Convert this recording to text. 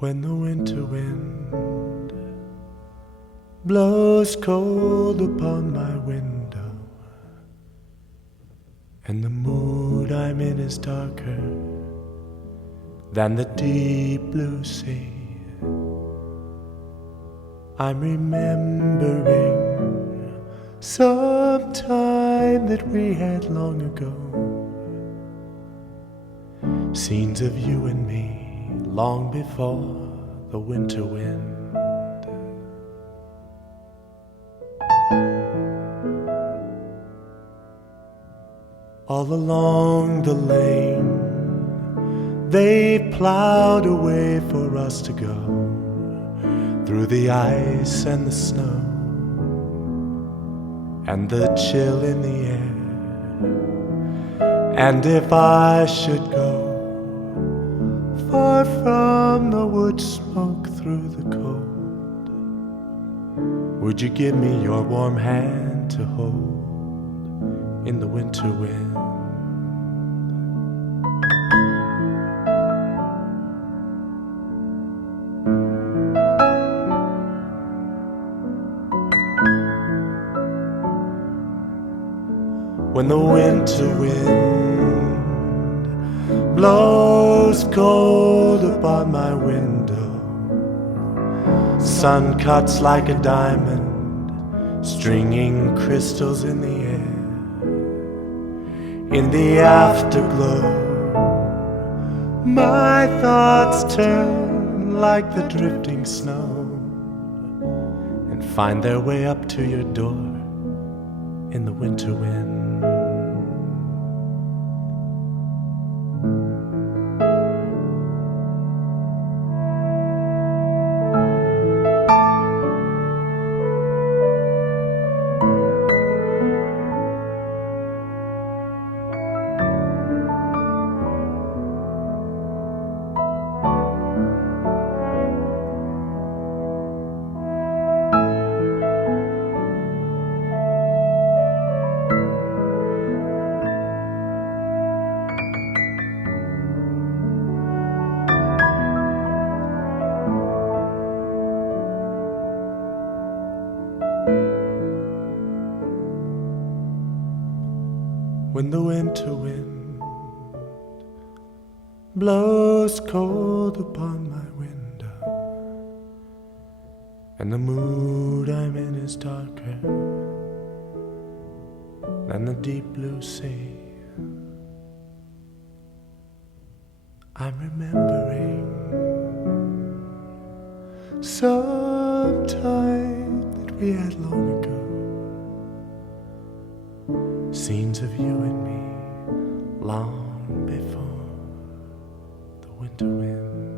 When the winter wind blows cold upon my window, and the mood I'm in is darker than the deep blue sea, I'm remembering some time that we had long ago, scenes of you and me long before the winter wind. All along the lane they plowed a way for us to go, through the ice and the snow and the chill in the air. And if I should go far from the wood smoke through the cold, would you give me your warm hand to hold in the winter wind? When the winter wind blows cold upon my window, sun cuts like a diamond, stringing crystals in the air. In the afterglow, my thoughts turn like the drifting snow and find their way up to your door in the winter wind. When the winter wind blows cold upon my window, and the mood I'm in is darker than the deep blue sea, I'm remembering some time that we had long ago, scenes of you and me long before the winter wind.